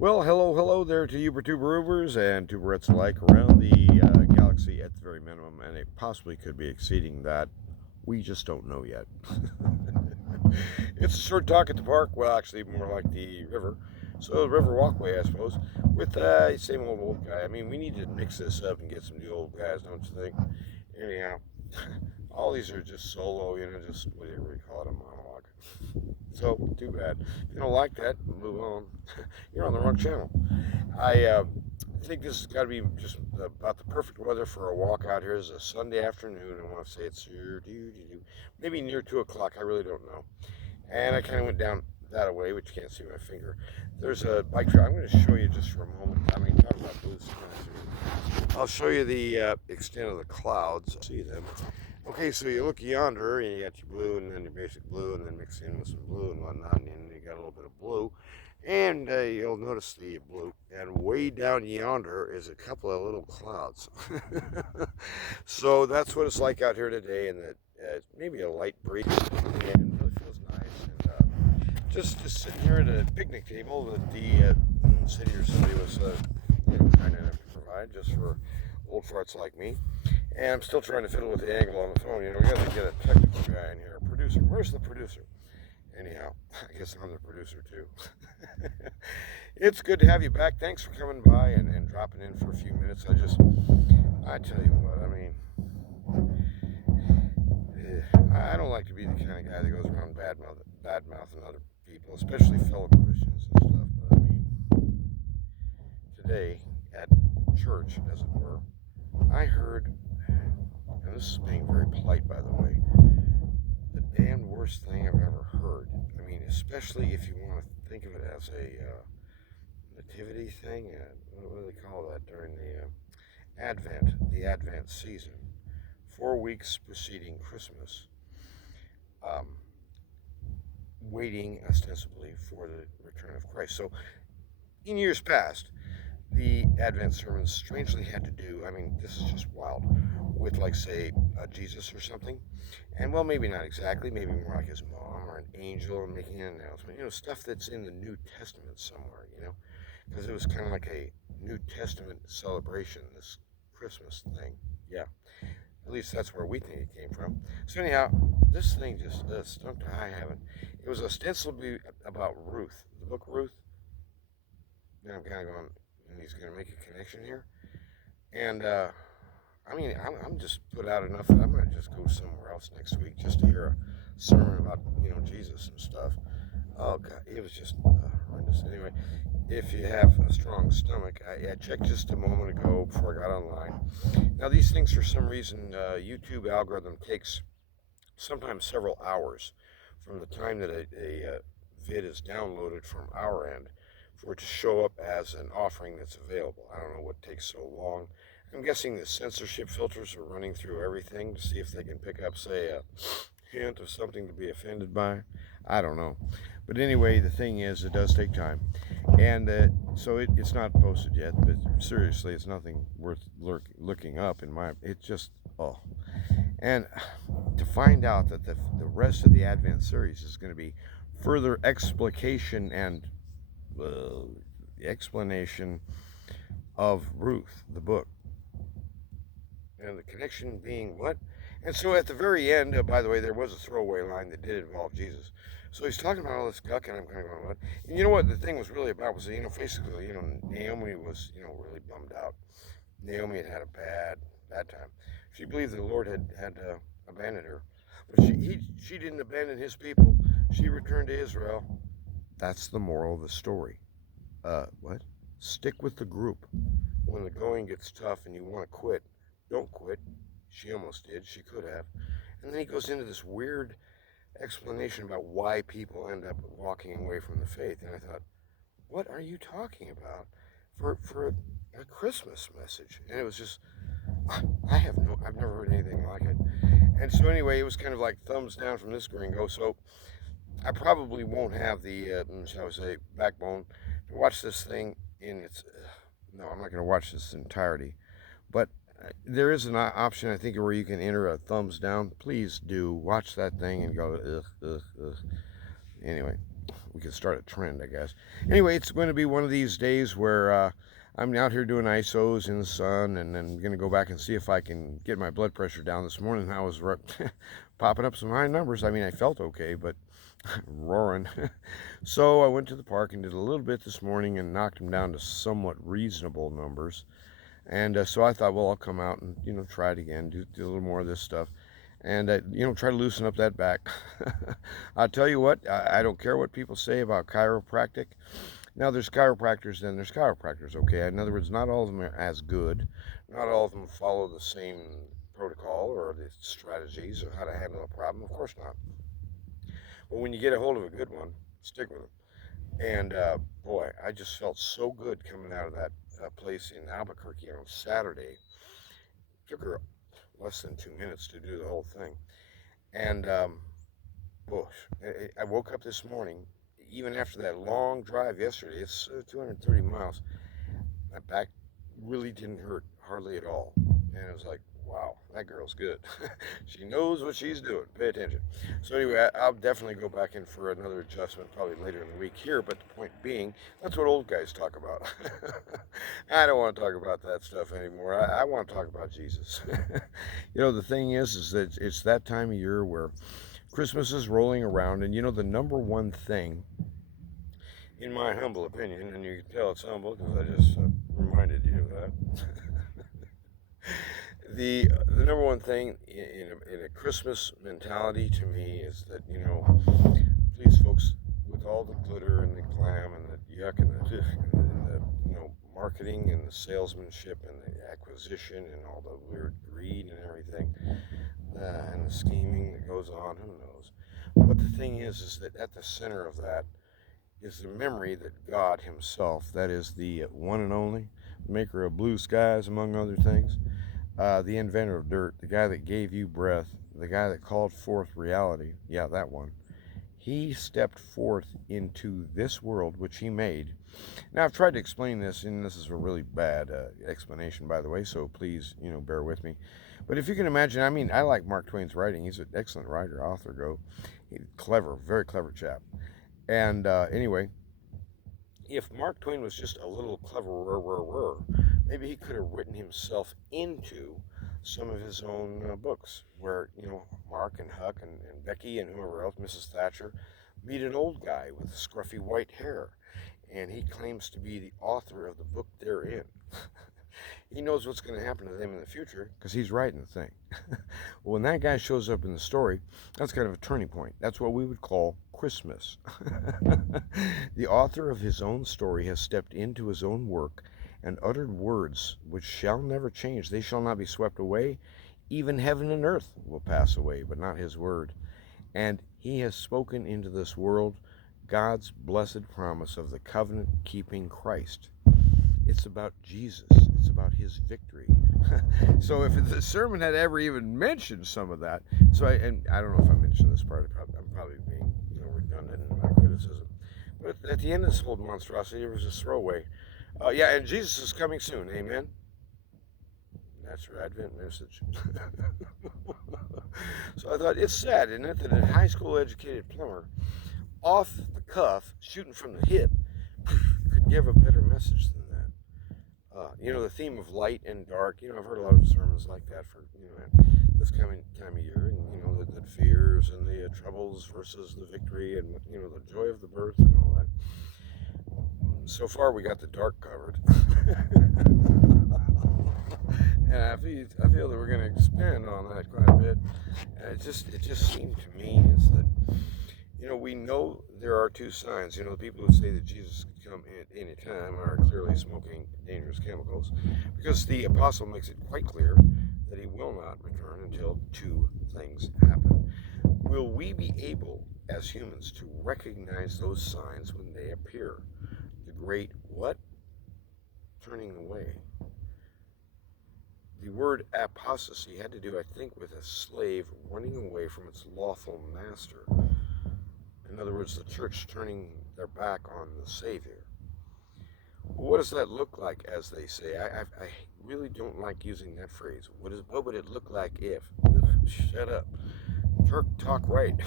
Well, hello there to you tuberubers and tuberettes alike around the galaxy at the very minimum, and it possibly could be exceeding that. We just don't know yet. It's a short talk at the park. Well, actually, more like the river. So, the river walkway, I suppose, with same old guy. I mean, we need to mix this up and get some new old guys, don't you think? Anyhow, all these are just solo, just whatever you call it, a monologue. So, too bad. If you don't like that, move on. You're on the wrong channel. I think this has got to be just about the perfect weather for a walk out here. It's a Sunday afternoon. I want to say it's here, maybe near 2 o'clock. I really don't know. And I kind of went down that way, which you can't see my finger. There's a bike trail. I'm going to show you just for a moment. I mean, talk about blue skies. I'll show you the extent of the clouds. See them. Okay, so you look yonder, and you got your blue, and then your basic blue, and then mix in with some blue and whatnot, and then you got a little bit of blue. And you'll notice the blue. And way down yonder is a couple of little clouds. So that's what it's like out here today, and that maybe a light breeze, and it really feels nice. And just sitting here at a picnic table that the city or somebody was kind enough to provide just for old farts like me. And I'm still trying to fiddle with the angle on the phone. We got to get a technical guy in here, a producer. Where's the producer? Anyhow, I guess I'm the producer too. It's good to have you back. Thanks for coming by and dropping in for a few minutes. I tell you what, I mean, I don't like to be the kind of guy that goes around bad mouthing other people, especially fellow Christians and stuff. But I mean, today at church, as it were, I heard, and this is being very polite, by the way, the damn worst thing I've ever heard. I mean, especially if you want to think of it as a nativity thing. What do they call that during the Advent season? 4 weeks preceding Christmas, um, waiting ostensibly for the return of Christ. So, in years past, the Advent sermons strangely had to do, I mean, this is just wild, with, like, say, Jesus or something. And, well, maybe not exactly, maybe more like his mom or an angel making an announcement, stuff that's in the New Testament somewhere, because it was kind of like a New Testament celebration, this Christmas thing. Yeah, at least that's where we think it came from. So, anyhow, this thing just stunk to high heaven. It was ostensibly about Ruth, the book Ruth. Then I'm kind of going, and he's going to make a connection here. And I mean, I'm just put out enough that I'm going to just go somewhere else next week just to hear a sermon about Jesus and stuff. Oh God, it was just horrendous. Anyway, if you have a strong stomach, I checked just a moment ago before I got online. Now these things, for some reason, YouTube algorithm takes sometimes several hours from the time that a vid is downloaded from our end for it to show up as an offering that's available. I don't know what takes so long. I'm guessing the censorship filters are running through everything to see if they can pick up, say, a hint of something to be offended by. I don't know. But anyway, the thing is, it does take time. And so it's not posted yet, but seriously, it's nothing worth looking up in my. It just, oh. And to find out that the rest of the Advent series is going to be further explication and explanation of Ruth, the book. And the connection being what? And so at the very end, by the way, there was a throwaway line that did involve Jesus. So he's talking about all this guck, and I'm kind of going, what? And you know what the thing was really about was, basically, Naomi was, really bummed out. Naomi had had a bad time. She believed the Lord had abandoned her. But she didn't abandon his people. She returned to Israel. That's the moral of the story. What? Stick with the group. When the going gets tough and you want to quit, don't quit. She almost did. She could have. And then he goes into this weird explanation about why people end up walking away from the faith. And I thought, what are you talking about for a Christmas message? And it was just, I've never heard anything like it. And so anyway, it was kind of like thumbs down from this gringo. So I probably won't have the, shall we say, backbone to watch this thing in its. No, I'm not going to watch this entirety. But there is an option, I think, where you can enter a thumbs down. Please do watch that thing and go, ugh, ugh, ugh. Anyway, we could start a trend, I guess. Anyway, it's going to be one of these days where I'm out here doing ISOs in the sun, and then I'm going to go back and see if I can get my blood pressure down. This morning I was popping up some high numbers. I mean, I felt okay, but roaring. So I went to the park and did a little bit this morning and knocked them down to somewhat reasonable numbers. And so I thought, well, I'll come out and, try it again, do a little more of this stuff. And, try to loosen up that back. I'll tell you what, I don't care what people say about chiropractic. Now, there's chiropractors and there's chiropractors, okay? In other words, not all of them are as good. Not all of them follow the same protocol or the strategies of how to handle a problem. Of course not. But when you get a hold of a good one, stick with them. And boy, I just felt so good coming out of that place in Albuquerque on Saturday. Took her less than 2 minutes to do the whole thing. And I woke up this morning, even after that long drive yesterday, it's 230 miles, my back really didn't hurt hardly at all. And it was like, wow, that girl's good. She knows what she's doing. Pay attention. So anyway, I'll definitely go back in for another adjustment probably later in the week here. But the point being, that's what old guys talk about. I don't want to talk about that stuff anymore. I want to talk about Jesus. The thing is that it's that time of year where Christmas is rolling around. And, the number one thing, in my humble opinion, and you can tell it's humble because I just reminded you of that. The number one thing in a Christmas mentality to me is that, please folks, with all the glitter and the glam and the yuck and the marketing and the salesmanship and the acquisition and all the weird greed and everything, and the scheming that goes on, who knows. But the thing is that at the center of that is the memory that God himself, that is the one and only, maker of blue skies, among other things, the inventor of dirt, the guy that gave you breath, the guy that called forth reality, yeah, that one, he stepped forth into this world which he made. Now, I've tried to explain this, and this is a really bad explanation, by the way, so please, bear with me. But if you can imagine, I mean, I like Mark Twain's writing. He's an excellent writer, author, He's clever, very clever chap. And anyway, if Mark Twain was just a little cleverer, maybe he could have written himself into some of his own books where, Mark and Huck and Becky and whoever else, Mrs. Thatcher, meet an old guy with scruffy white hair, and he claims to be the author of the book they're in. He knows what's going to happen to them in the future because he's writing the thing. Well, when that guy shows up in the story, that's kind of a turning point. That's what we would call Christmas. The author of his own story has stepped into his own work and uttered words which shall never change. They shall not be swept away. Even heaven and earth will pass away, but not his word. And he has spoken into this world God's blessed promise of the covenant-keeping Christ. It's about Jesus. It's about his victory. So if the sermon had ever even mentioned some of that, and I don't know if I mentioned this part, I'm probably being redundant in my criticism. But at the end of this whole monstrosity, there was a throwaway. And Jesus is coming soon. Amen. That's your Advent message. So I thought, it's sad, isn't it, that a high school educated plumber, off the cuff, shooting from the hip, could give a better message than that. The theme of light and dark, I've heard a lot of sermons like that for, this coming time of year, and, the fears and the troubles versus the victory and, the joy of the birth and all that. So far, we got the dark covered. And I feel that we're going to expand on that quite a bit. And it just seemed to me is that, we know there are two signs. The people who say that Jesus could come at any time are clearly smoking dangerous chemicals, because the apostle makes it quite clear that he will not return until two things happen. Will we be able, as humans, to recognize those signs when they appear? The great what? Turning away. The word apostasy had to do, I think, with a slave running away from its lawful master. In other words, the church turning their back on the Savior. What does that look like, as they say? I really don't like using that phrase. What would it look like if? Shut up. Talk right.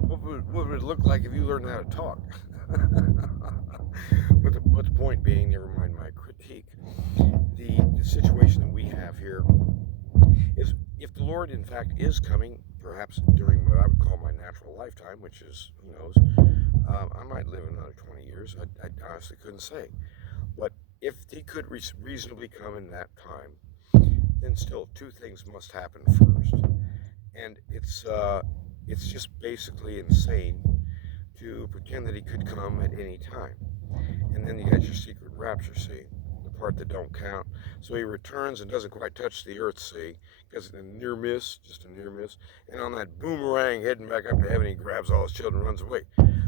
What would it look like if you learned how to talk? But the point being, never mind my critique, the situation that we have here is if the Lord, in fact, is coming, perhaps during what I would call my natural lifetime, which is, who knows, I might live another 20 years. I honestly couldn't say. But if he could reasonably come in that time, then still two things must happen first. And it's just basically insane to pretend that he could come at any time. And then you got your secret rapture, see, the part that don't count. So he returns and doesn't quite touch the earth, see, because a near miss, just a near miss. And on that boomerang heading back up to heaven, he grabs all his children and runs away.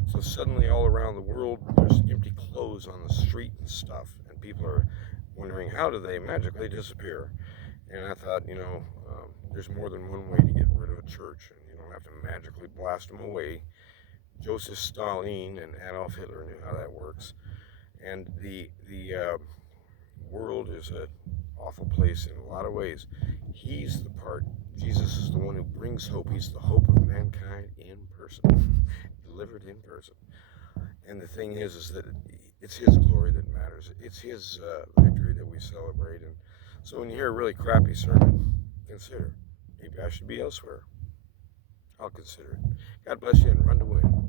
So suddenly all around the world, there's empty clothes on the street and stuff. And people are wondering, how do they magically disappear? And I thought, there's more than one way to get rid of a church. And you don't have to magically blast them away. Joseph Stalin and Adolf Hitler knew how that works. And the world is an awful place in a lot of ways. He's the part. Jesus is the one who brings hope. He's the hope of mankind in person, delivered in person. And the thing is that it's His glory that matters. It's His victory that we celebrate. And so when you hear a really crappy sermon, consider, maybe I should be elsewhere. I'll consider it. God bless you and run to win.